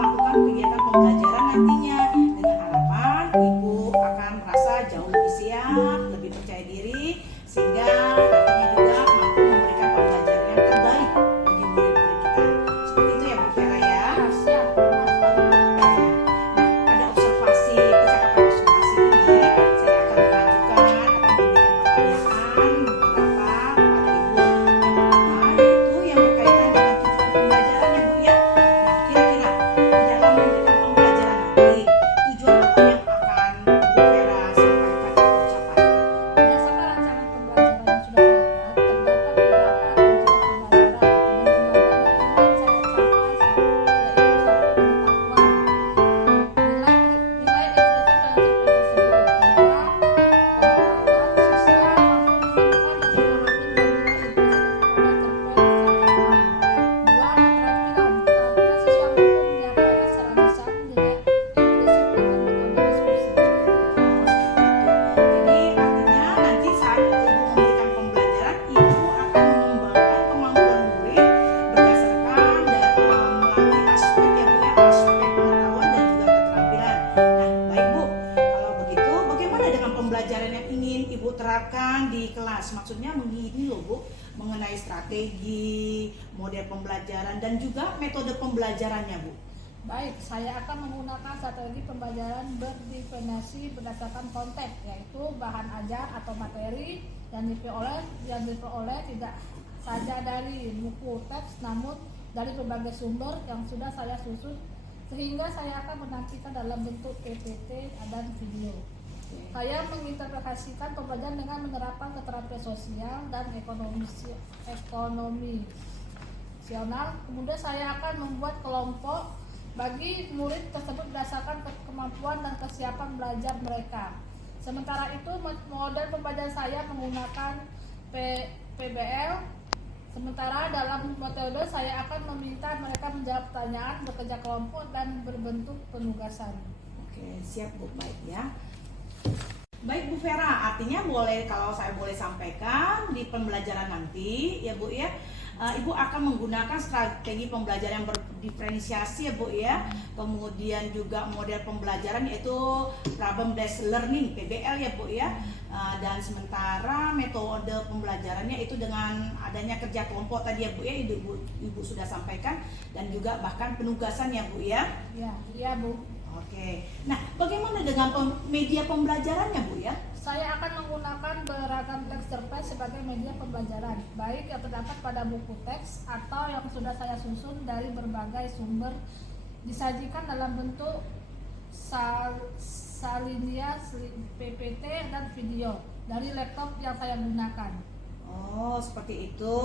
melakukan kegiatan pembelajaran nantinya, dengan harapan Ibu akan merasa jauh lebih siap, lebih percaya diri, sehingga nantinya juga mampu memberikan pembelajaran yang terbaik bagi murid-murid kita. Seperti itu ya Bu Vera ya. Siap, Nah, pada percakapan observasi ini, saya akan mengajukan atau memberikan pertanyaan beberapa kepada Ibu. Yang pertama yaitu yang berkaitan dengan tujuan pembelajaran ya Bu ya. Nah, kira-kira dalam memberikan pembelajaran nanti, tujuan apa yang akan Bu Vera sampaikan atau ucapkan? berdasarkan rancangan pembelajaran yang sudah saya buat, terdapat beberapa tujuan pembelajaran. Tujuan pembelajaran yang ingin saya capai yaitu satu, pengetahuan. Nilai kritis dalam cerpen tersebut. Dua, pengetahuan siswa mampu menemukan dan memahami nilai-nilai implisisit pada cerpen saya. Dua, keterampilan. Keterampilan siswa mampu menyampaikan secara lisan nilai implisit dengan metode diskusi. Jadi artinya nanti saat Ibu memberikan pembelajaran, Ibu akan mengembangkan kemampuan murid berdasarkan dan melalui aspek ya Bu ya, aspek pengetahuan dan juga keterampilan. Nah, baik Bu, kalau begitu bagaimana dengan pembelajaran yang ingin Ibu terapkan di kelas? Maksudnya begini loh Bu, mengenai strategi, model pembelajaran dan juga metode pembelajarannya Bu. Baik, saya akan menggunakan strategi pembelajaran berdefinisi berdasarkan konteks, yaitu bahan ajar atau materi yang diperoleh tidak saja dari buku teks, namun dari berbagai sumber yang sudah saya susun, sehingga saya akan menampilkan dalam bentuk PPT dan video. Saya menginterpretasikan pembelajaran dengan menerapkan keterampilan sosial dan ekonomi. Kemudian saya akan membuat kelompok bagi murid tersebut berdasarkan kemampuan dan kesiapan belajar mereka. Sementara itu, model pembelajaran saya menggunakan PBL. Sementara dalam metode saya akan meminta mereka menjawab pertanyaan, bekerja kelompok, dan berbentuk penugasan. Oke, siap Bu, baik ya. Baik Bu Vera, artinya kalau saya boleh sampaikan di pembelajaran nanti ya Bu ya, Ibu akan menggunakan strategi pembelajaran yang berdiferensiasi ya Bu ya, kemudian juga model pembelajaran yaitu problem based learning PBL ya Bu ya, dan sementara metode pembelajarannya itu dengan adanya kerja kelompok tadi ya Bu ya, Ibu sudah sampaikan, dan juga bahkan penugasan ya Bu ya. Iya Bu. Oke, nah bagaimana dengan media pembelajarannya Bu ya? Saya akan menggunakan beragam teks cerpen sebagai media pembelajaran, baik yang terdapat pada buku teks atau yang sudah saya susun dari berbagai sumber, disajikan dalam bentuk salinia, PPT, dan video dari laptop yang saya gunakan. Oh, seperti itu.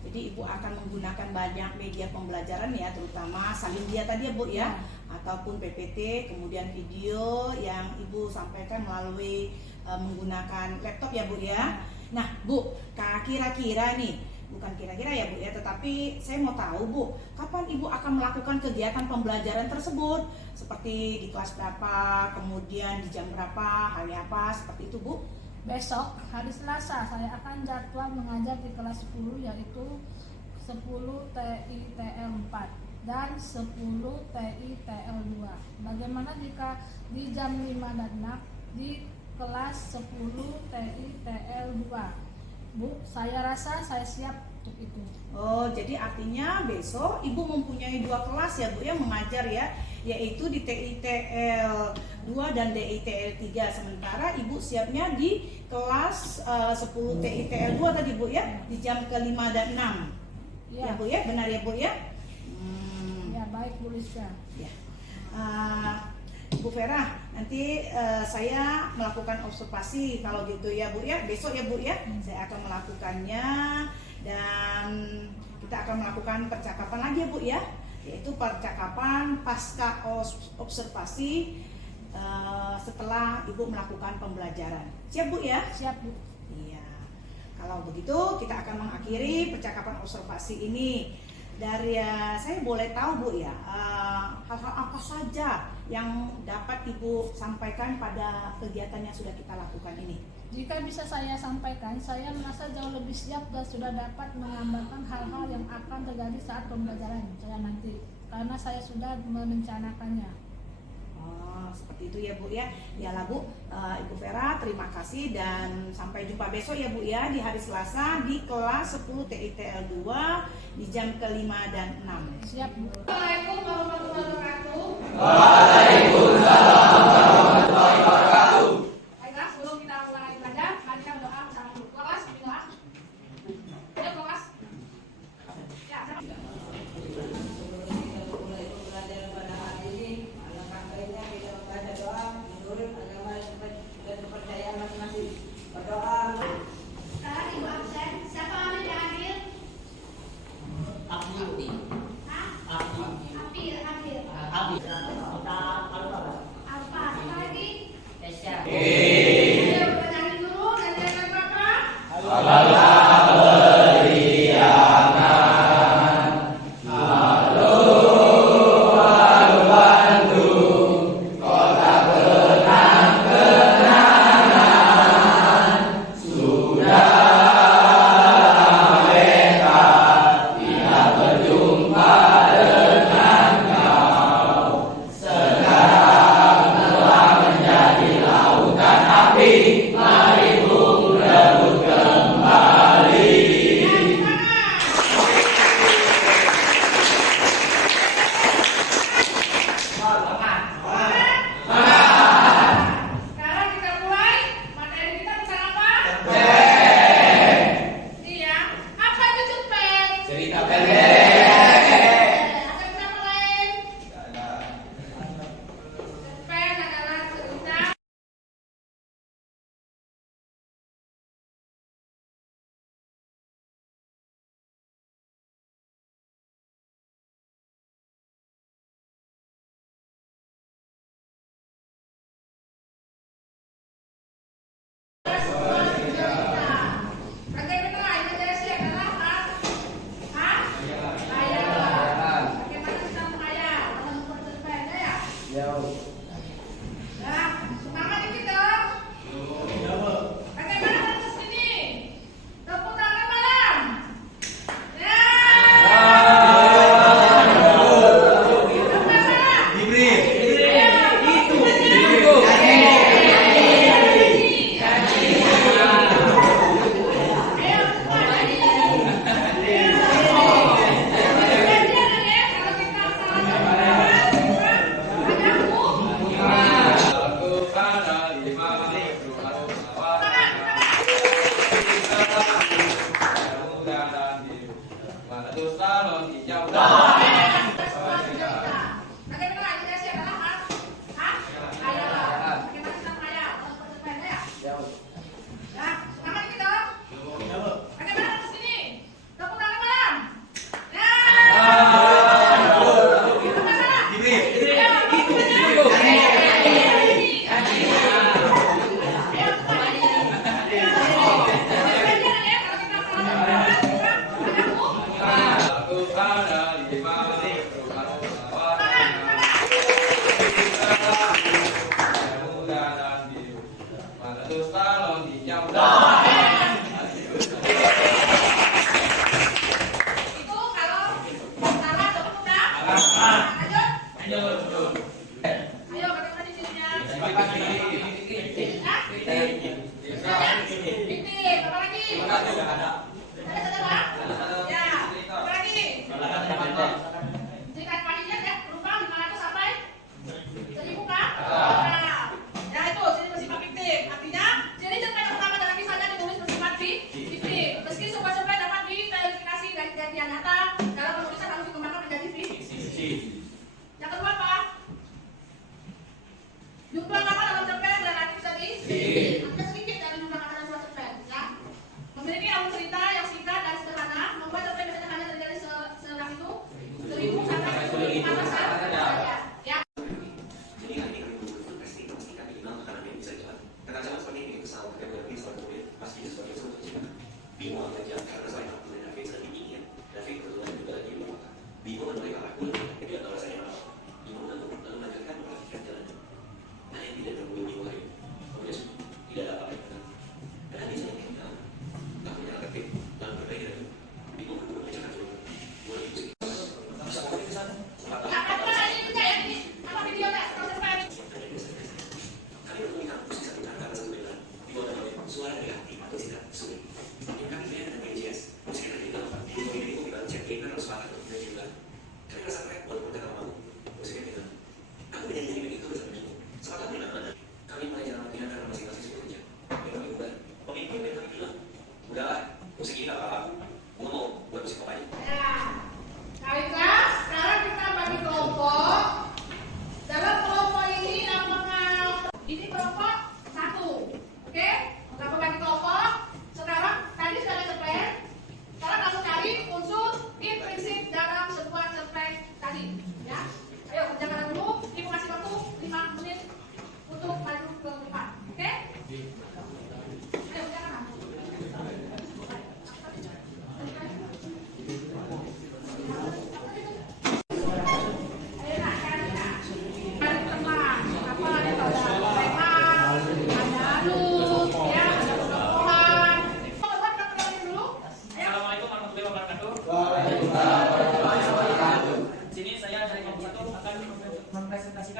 Jadi Ibu akan menggunakan banyak media pembelajaran ya, terutama Salindia tadi ya Bu ya, ataupun PPT, kemudian video yang Ibu sampaikan melalui menggunakan laptop ya Bu ya. Nah Bu, kira-kira nih, bukan kira-kira ya Bu ya, tetapi saya mau tahu Bu, kapan Ibu akan melakukan kegiatan pembelajaran tersebut? Seperti di kelas berapa, kemudian di jam berapa, hari apa, seperti itu Bu? Besok, hari Selasa, saya akan jadwal mengajar di kelas 10, yaitu 10 TITL 4 dan 10 TITL 2. Bagaimana jika di jam 5 dan 6 di kelas 10 TITL 2? Bu, saya rasa saya siap untuk itu. Oh, jadi artinya besok Ibu mempunyai 2 kelas ya Bu ya, mengajar ya, yaitu di TITL 2 dan DITL 3. Sementara Ibu siapnya di kelas 10 TITL 2 tadi Bu ya, di jam ke-5 dan 6. Ya Bu ya, benar ya Bu ya? Ya, baik Bu Rizka. Ya. Bu Vera, nanti saya melakukan observasi kalau gitu ya Bu ya, besok ya Bu ya, saya akan melakukannya, dan kita akan melakukan percakapan lagi ya Bu ya, yaitu percakapan pasca observasi setelah Ibu melakukan pembelajaran. Siap Bu ya? Siap Bu. Iya. Kalau begitu kita akan mengakhiri percakapan observasi ini. Dari saya boleh tahu Bu ya, hal-hal apa saja yang dapat Ibu sampaikan pada kegiatan yang sudah kita lakukan ini? Jika bisa saya sampaikan, saya merasa jauh lebih siap dan sudah dapat menggambarkan hal-hal yang akan terjadi saat pembelajaran saya nanti. karena saya sudah merencanakannya. Oh, seperti itu ya Bu ya. Ya lah Bu, Ibu Vera terima kasih dan sampai jumpa besok ya Bu ya di hari Selasa di kelas 10 TITL 2 di jam ke-5 dan 6. Siap Bu. Assalamualaikum warahmatullahi wabarakatuh. Waalaikumsalam warahmatullahi wabarakatuh. Baiklah, sebelum kita mulai belajar, mari kita berdoa bersama dulu. Kelas, bismillah. Ayo kelas. Ya, Sekarang ibu absen, siapa yang diambil? Apil. Apa? Siapa lagi? Ayo, kita nyanyi dulu. Nyanyi apa? Sekarang kita mulai. Materi kita tentang apa? Iya. Apa itu cerpen? Cerita pendek. ada berapa lain? Cerpen adalah cerita bagaimana imajinasi adalah khayalan. Bagaimana kita menghayal dalam membuat cerpen ya? Nah, semangat dikit dong. Bagaimana menulis ini? Tepuk tangan malam. Ya. Apa salah? Ayo, semua nyanyi. Jangan ya, kalau kita salah satu kata, padaku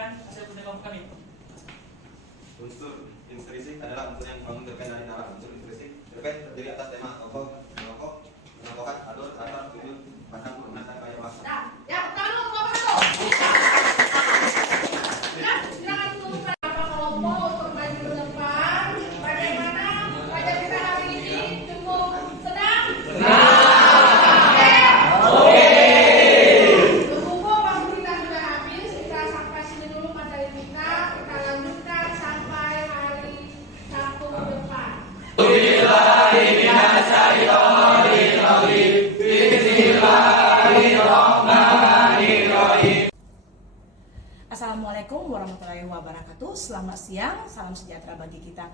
menunjukkan hasil penelitian kami. Unsur intrinsik adalah unsur yang bangun terkait dari nalar. Unsur intrinsik terkait terdiri atas tema pokok, pengelompokan, alur, atap, sudut, batang, turunan, dan gaya bahasa. Nah, yang pertama kelompok itu. Nah, silakan dulu berapa kelompok untuk maju ke depan. Bagaimana pelajar kita hari ini? Cukup senang? Berhubung waktu kita sudah habis, kita sampai sini dulu materi kita. Kita lanjutkan sampai hari Sabtu depan. Assalamualaikum warahmatullahi wabarakatuh. Selamat siang, salam sejahtera bagi kita.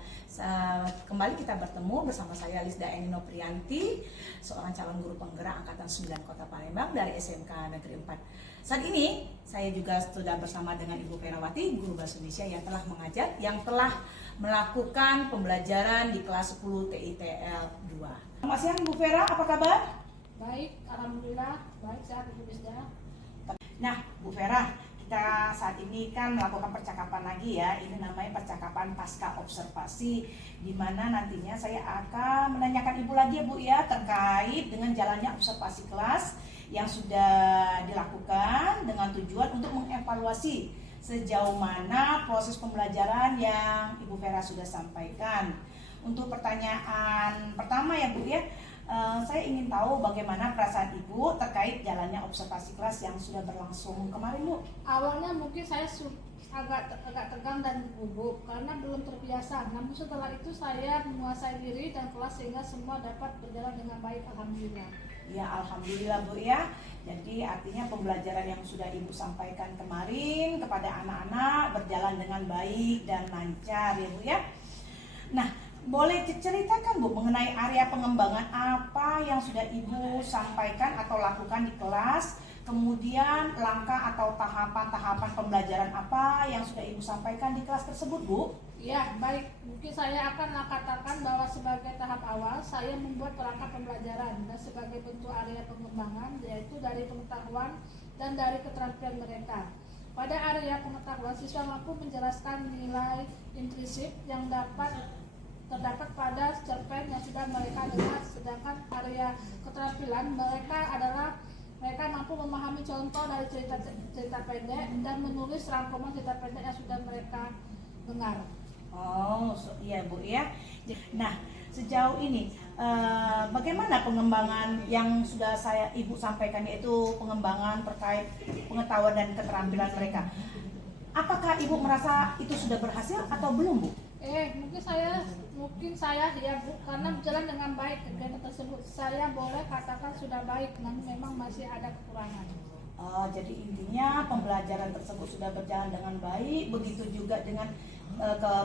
Kembali kita bertemu bersama saya Lisda Enino Prianti, seorang calon guru penggerak Angkatan 9 Kota Palembang dari SMK Negeri 4. Saat ini saya juga sudah bersama dengan Ibu Ferawati, guru bahasa Indonesia yang telah melakukan pembelajaran di kelas 10 TITL 2. Selamat siang Ibu Vera, apa kabar? Baik, alhamdulillah, baik sehat Ibu Lisda. Nah, Bu Vera, kita saat ini kan melakukan percakapan lagi ya. Ini namanya percakapan pasca observasi, di mana nantinya saya akan menanyakan Ibu lagi ya Bu ya, terkait dengan jalannya observasi kelas yang sudah dilakukan dengan tujuan untuk mengevaluasi sejauh mana proses pembelajaran yang Ibu Vera sudah sampaikan. Untuk pertanyaan pertama ya Bu ya, saya ingin tahu bagaimana perasaan Ibu terkait jalannya observasi kelas yang sudah berlangsung kemarin Bu. Awalnya mungkin saya agak tegang dan gugup karena belum terbiasa. Namun setelah itu saya menguasai diri dan kelas sehingga semua dapat berjalan dengan baik, alhamdulillah. Ya alhamdulillah Bu ya. Jadi artinya pembelajaran yang sudah Ibu sampaikan kemarin kepada anak-anak berjalan dengan baik dan lancar ya Bu ya. Nah, boleh diceritakan Bu mengenai area pengembangan apa yang sudah Ibu sampaikan atau lakukan di kelas, kemudian langkah atau tahapan-tahapan pembelajaran apa yang sudah Ibu sampaikan di kelas tersebut Bu? Ya, baik. Mungkin saya akan katakan bahwa sebagai tahap awal saya membuat perangkat pembelajaran dan sebagai bentuk area pengembangan yaitu dari pengetahuan dan dari keterampilan mereka. Pada area pengetahuan, siswa mampu menjelaskan nilai intrinsik yang terdapat pada cerpen yang sudah mereka dengar, sedangkan area keterampilan mereka mampu memahami contoh dari cerita pendek dan menulis rangkuman cerita pendek yang sudah mereka dengar. Oh, iya Bu ya. Nah, sejauh ini bagaimana pengembangan yang sudah Ibu sampaikan, yaitu pengembangan terkait pengetahuan dan keterampilan mereka? Apakah Ibu merasa itu sudah berhasil atau belum Bu? Mungkin saya ya Bu, karena berjalan dengan baik kegiatan tersebut. Saya boleh katakan sudah baik, namun memang masih ada kekurangan. Jadi intinya pembelajaran tersebut sudah berjalan dengan baik, begitu juga dengan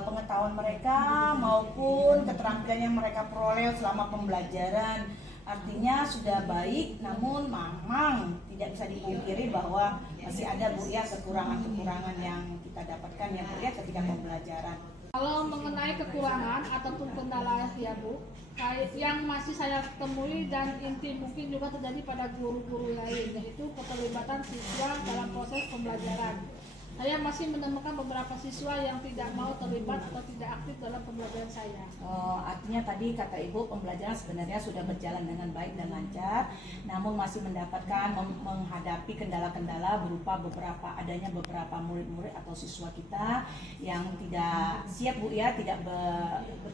pengetahuan mereka maupun keterampilan yang mereka peroleh selama pembelajaran. Artinya sudah baik, namun memang tidak bisa dipungkiri bahwa masih ada Bu ya kekurangan-kekurangan yang kita dapatkan ya Bu ya ketika pembelajaran. Kalau mengenai kekurangan ataupun kendala ya Bu, yang masih saya temui dan inti mungkin juga terjadi pada guru-guru lain, yaitu keterlibatan siswa dalam proses pembelajaran. Saya masih menemukan beberapa siswa yang tidak mau terlibat atau tidak aktif dalam pembelajaran saya. Artinya tadi kata Ibu pembelajaran sebenarnya sudah berjalan dengan baik dan lancar, namun masih mendapatkan menghadapi kendala-kendala berupa adanya beberapa murid-murid atau siswa kita yang tidak siap Bu ya, tidak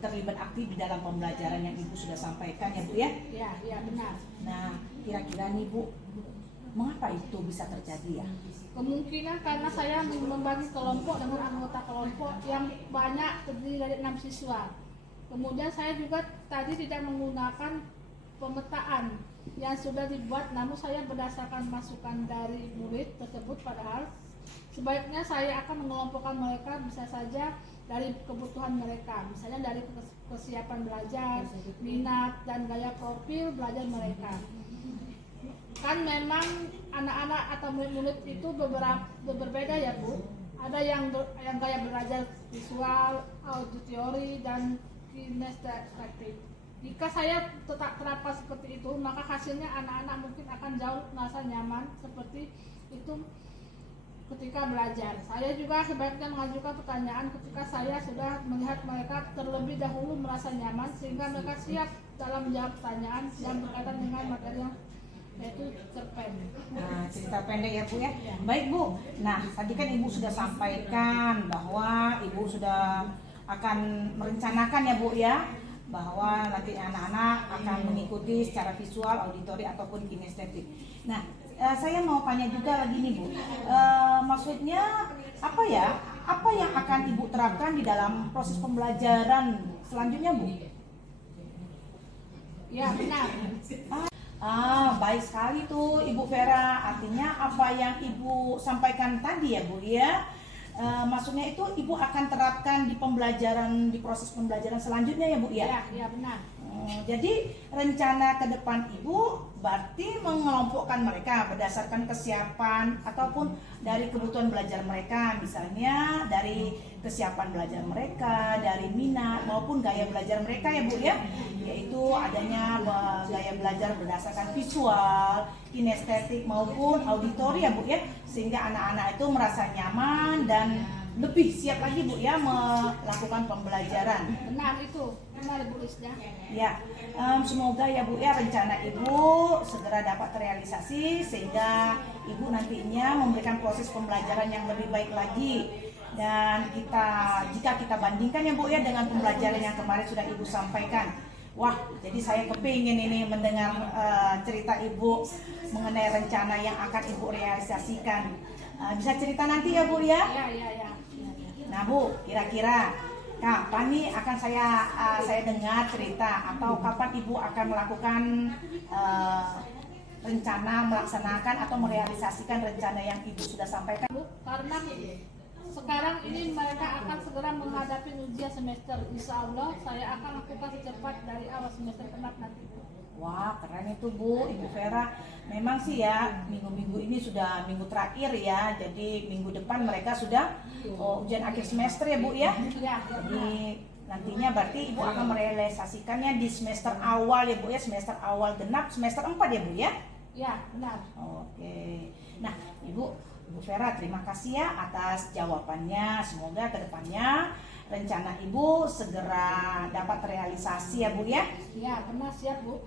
terlibat aktif di dalam pembelajaran yang Ibu sudah sampaikan ya Bu ya. Ya benar. Nah, kira-kira nih Bu, mengapa itu bisa terjadi ya? Kemungkinan karena saya membagi kelompok dengan anggota kelompok yang banyak terdiri dari 6 siswa. Kemudian saya juga tadi tidak menggunakan pemetaan yang sudah dibuat, namun saya berdasarkan masukan dari murid tersebut, padahal sebaiknya saya akan mengelompokkan mereka bisa saja dari kebutuhan mereka, misalnya dari kesiapan belajar, minat, dan gaya profil belajar mereka. Kan memang anak-anak atau murid-murid itu berbeda ya Bu. Ada yang gaya belajar visual, auditory, dan kinestetik. Jika saya tetap terapkan seperti itu, maka hasilnya anak-anak mungkin akan jauh merasa nyaman seperti itu. ketika belajar. Saya juga sebaiknya mengajukan pertanyaan ketika saya sudah melihat mereka terlebih dahulu merasa nyaman sehingga mereka siap dalam menjawab pertanyaan yang berkaitan dengan materi yang yaitu cerpen. Nah, cerita pendek ya Bu ya. Baik Bu. Nah, tadi kan Ibu sudah sampaikan bahwa Ibu sudah akan merencanakan ya Bu ya, bahwa nanti anak-anak akan mengikuti secara visual, auditori ataupun kinestetik. Nah, saya mau tanya juga lagi nih Bu. Maksudnya apa ya? Apa yang akan Ibu terapkan di dalam proses pembelajaran selanjutnya Bu? Ya, benar. Baik sekali tuh Ibu Vera. Artinya apa yang Ibu sampaikan tadi ya Bu ya, maksudnya itu Ibu akan terapkan di pembelajaran, di proses pembelajaran selanjutnya ya Bu ya? Ya, benar. Jadi rencana ke depan Ibu berarti mengelompokkan mereka berdasarkan kesiapan ataupun dari kebutuhan belajar mereka, misalnya dari kesiapan belajar mereka, dari minat maupun gaya belajar mereka ya Bu ya, yaitu adanya gaya belajar berdasarkan visual, kinestetik maupun auditori ya Bu ya, sehingga anak-anak itu merasa nyaman dan lebih siap lagi Bu ya melakukan pembelajaran. Benar itu. Benar Bu Lisda. Ya, semoga ya Bu ya rencana Ibu segera dapat terrealisasi sehingga Ibu nantinya memberikan proses pembelajaran yang lebih baik lagi. Dan jika kita bandingkan ya Bu ya dengan pembelajaran yang kemarin sudah Ibu sampaikan, wah, jadi saya kepingin ini mendengar cerita Ibu mengenai rencana yang akan Ibu realisasikan. Bisa cerita nanti ya Bu ya? Ya. Nah Bu, kira-kira kapan nih akan saya dengar cerita atau kapan Ibu akan melakukan rencana melaksanakan atau merealisasikan rencana yang Ibu sudah sampaikan? Bu, karena sekarang ini mereka akan segera menghadapi ujian semester. Insya Allah saya akan lakukan secepat dari awal semester genap nanti. Wah, keren itu Bu, Ibu Vera. Memang sih ya, minggu-minggu ini sudah minggu terakhir ya. Jadi minggu depan mereka sudah ujian akhir semester ya Bu ya. Ya. Jadi nantinya berarti Ibu akan merealisasikannya di semester awal ya Bu ya, semester awal genap semester 4 ya Bu ya. Ya, benar. Oke. Nah, Ibu Vera, terima kasih ya atas jawabannya. Semoga kedepannya rencana Ibu segera dapat terrealisasi ya Bu ya. Ya, benar, siap Bu.